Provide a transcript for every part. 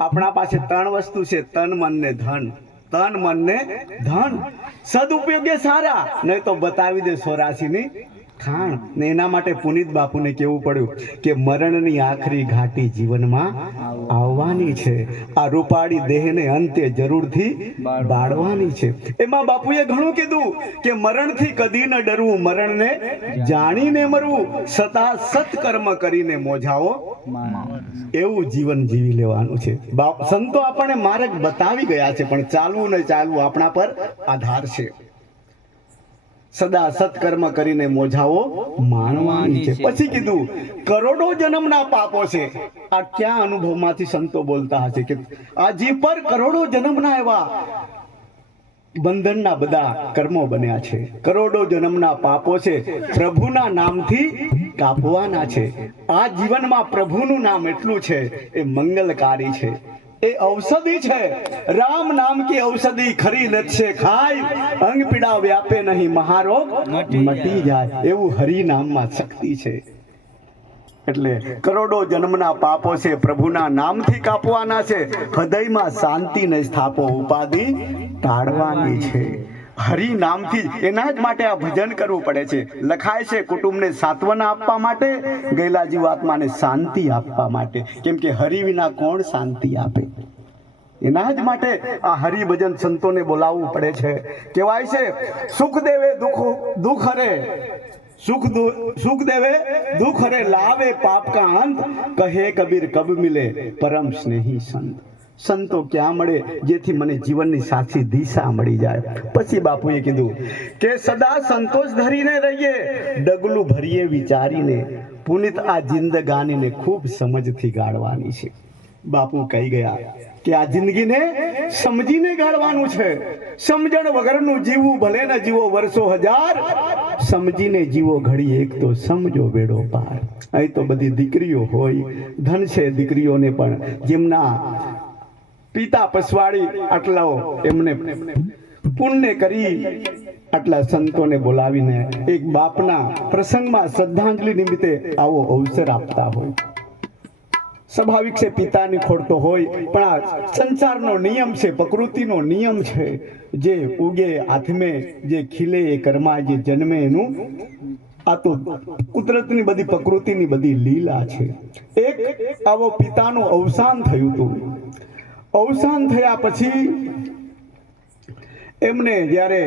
આપણા પાસે ત્રણ વસ્તુ છે, તન મન ને ધન. તન મન ને ધન સદુપયોગે સારા, નહીં તો બતાવી દે 84 ની ખાણ. ને એના માટે પુનિત બાપુને કેવું પડ્યું કે મરણની આખરી ઘાટી જીવનમાં આવવાની છે. આ રૂપાળી દેહને અંતે જરૂરથી બાળવાની છે. એમાં બાપુએ ઘણું કીધું કે મરણથી કદી ન ડરવું, મરણને જાણીને મરવું, સદા સત્કર્મ કરીને મોજાઓ એવું જીવન જીવી લેવાનું છે. સંતો આપણને માર્ગ બતાવી ગયા છે, પણ ચાલવું ને ચાલવું આપણા પર આધાર છે. સદા સત્કર્મ કરીને મોજાઓ માણવાની છે. પછી કીધું કરોડો જન્મના પાપો છે. આ ક્યાં અનુભવમાંથી સંતો બોલતા હશે કે આ જીવ પર કરોડો જન્મના એવા બંધનના બધા કર્મો બન્યા છે. કરોડો જન્મના પાપો છે, પ્રભુના નામથી કાપવાના છે. આ જીવનમાં પ્રભુનું નામ એટલું છે, એ મંગલકારી છે, એ ઔષધિ છે. રામ નામ કી ઔષધિ ખરી લત છે ખાય, અંગ પીડા વ્યાપે નહીં મહારોગ મટી જાય. એવું હરિ નામમાં શક્તિ છે. એટલે કરોડો જન્મના પાપો છે, પ્રભુના નામથી કાપવાના છે. હૃદયમાં શાંતિ ને સ્થાપો, ઉપાધિ ટાળવાની છે. હરિ નામથી, એના જ માટે આ ભજન કરવું પડે છે. લખાય છે કુટુંબને સાંત્વના આપવા માટે, ગયેલા જીવાત્માને શાંતિ આપવા માટે. કેમ કે હરિ વિના કોણ શાંતિ આપે? એના જ માટે આ હરિભજન સંતોને બોલાવવું પડે છે. કહેવાય છે સુખ દેવે દુઃખ હરે, સુખ દેવે દુઃખ હરે, લાવે પાપ કા અંત, કહે કબીર કબ મિલે પરમ સ્નેહી સંત. સંતો ક્યાં મળે જેથી મને જીવનની સાચી દિશા મળી જાય. પછી બાપુએ કીધું કે સદા સંતોષ ધરીને રહીએ, ડગલું ભરીએ વિચારીને, પુનિત આ જિંદગાનીને ખૂબ સમજથી ગાળવાની છે. બાપુ કહી ગયા કે આ જિંદગીને સમજીને ગાળવાનું છે. સમજણ વગરનું જીવવું, ભલે ન જીવો વર્ષો હજાર, સમજીને જીવો ઘડી એક તો સમજો બેડો પાર. અહીં તો બધી દીકરીઓ હોય, ધન છે દીકરીઓને પણ, જેમના પિતા પસવાડી આટલા એમને પુણ્ય કરી આટલા સંતોને બોલાવીને એક બાપના પ્રસંગમાં શ્રદ્ધાંજલિ નિમિત્તે આવો અવસર આપતા હોય. સ્વાભાવિક છે પિતાની ખોટ તો હોય, પણ આ સંસારનો નિયમ છે, પ્રકૃતિનો નિયમ છે. જે ઉગે આથમે, જે ખીલે એ કર્મા, જે જન્મે એનું. આ તો કુદરતની બધી, પ્રકૃતિની બધી લીલા છે. એક આવો પિતાનું અવસાન થયું હતું. અવસાન થયા પછી એમને જ્યારે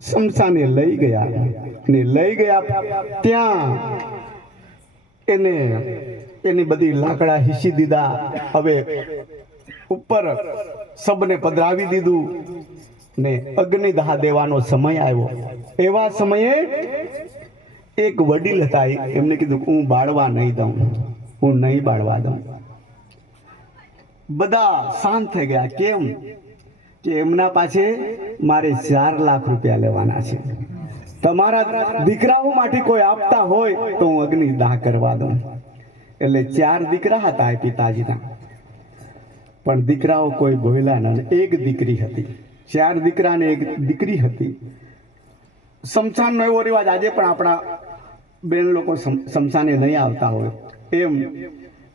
શમશાને લઈ ગયા ત્યાં એને એની બધી લાકડા હીસી દીધા. હવે ઉપર સબને પધરાવી દીધું ને અગ્નિદાહ દેવાનો સમય આવ્યો. એવા સમયે એક વડીલ હતા, એમને કીધું હું બાળવા નહીં દઉં, હું નહીં બાળવા દઉં. બધા શાંત થઈ ગયા. કેમ કે એમના પાસે મારે 4 લાખ રૂપિયા લેવાના છે. તમારા દીકરાઓ માટે કોઈ આપતા હોય તો હું અગ્નિદાહ કરવા દઉં. એટલે 4 દીકરા હતા એ પિતાજીના, પણ દીકરાઓ કોઈ બોલ્યા ન. એક દીકરી હતી. 4 દીકરા ને 1 દીકરી હતી. શમશાનનો એવો રિવાજ આજે પણ આપણા બેન લોકો શમશાને નહીં આવતા હોય, એમ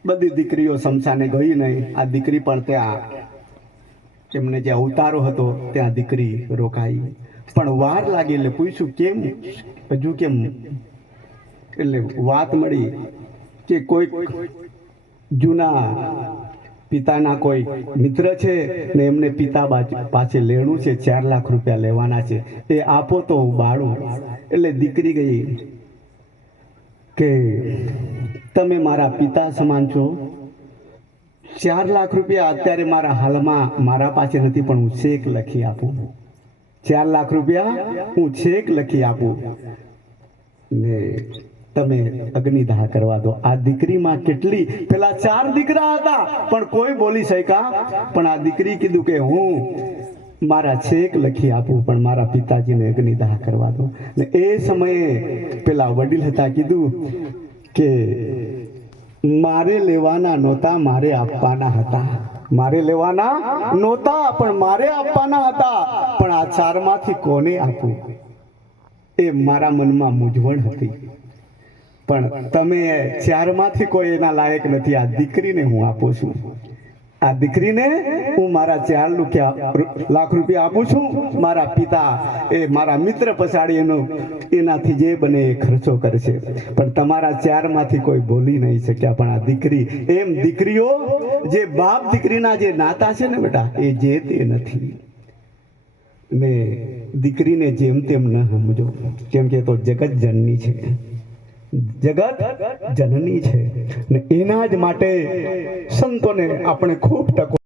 બધી દીકરીઓ શમશાને ગઈ નહીં. આ દીકરી પણ ત્યાં એમને જે ઉતારો હતો ત્યાં દીકરી રોકાઈ. પણ વાર લાગી એટલે પૂછ્યું કેમ હજુ કેમ? એટલે વાત મળી કે કોઈ જૂના પિતાના કોઈ મિત્ર છે ને એમને પિતા પાસે લેણું છે, 4 લાખ રૂપિયા લેવાના છે, એ આપો તો હું બાળું. એટલે દીકરી ગઈ કે તમે મારા પિતા સમાન છો, 4 લાખ રૂપિયા અત્યારે મારા હાલમાં મારા પાસે નથી, પણ હું ચેક લખી આપું. 4 લાખ રૂપિયા હું ચેક લખી આપું ને તમે અગ્નિદાહ કરવા દો. આ દીકરીમાં કેટલી, પેલા 4 દીકરા હતા પણ કોઈ બોલી શક્યા, પણ આ દીકરી કીધું કે હું મારા ચેક લખી આપું, પણ મારા પિતાજીને અગ્નિદાહ કરવા દો. ને એ સમયે પેલા વડીલ હતા કીધું કે મારે લેવાના નહોતા, મારે આપવાના હતા. મારે લેવાના નહોતા પણ મારે આપવાના હતા, પણ આ 4 માંથી કોને આપું એ મારા મનમાં મૂંઝવણ હતી. પણ તમે ચારમાંથી કોઈ એના લાયક નથી. આ દીકરીને હું આપું છું. આ દીકરીને હું મારા 4 લાખ રૂપિયા આપું છું. મારા પિતા એ મારા મિત્ર પછાડી એનાથી જે બને એ ખર્ચો કરશે. પણ તમારા 4માંથી કોઈ બોલી નહીં શક્યા. પણ આ દીકરી, એમ દીકરીઓ જે બાપ દીકરીના જે નાતા છે ને બેટા, એ જે તે નથી. ને દીકરીને જેમ તેમ ન સમજો, કેમ કે તો જગત જનની છે, જગત જનની છે. ને એના જ માટે સંતોને આપણે ખૂબ ટકો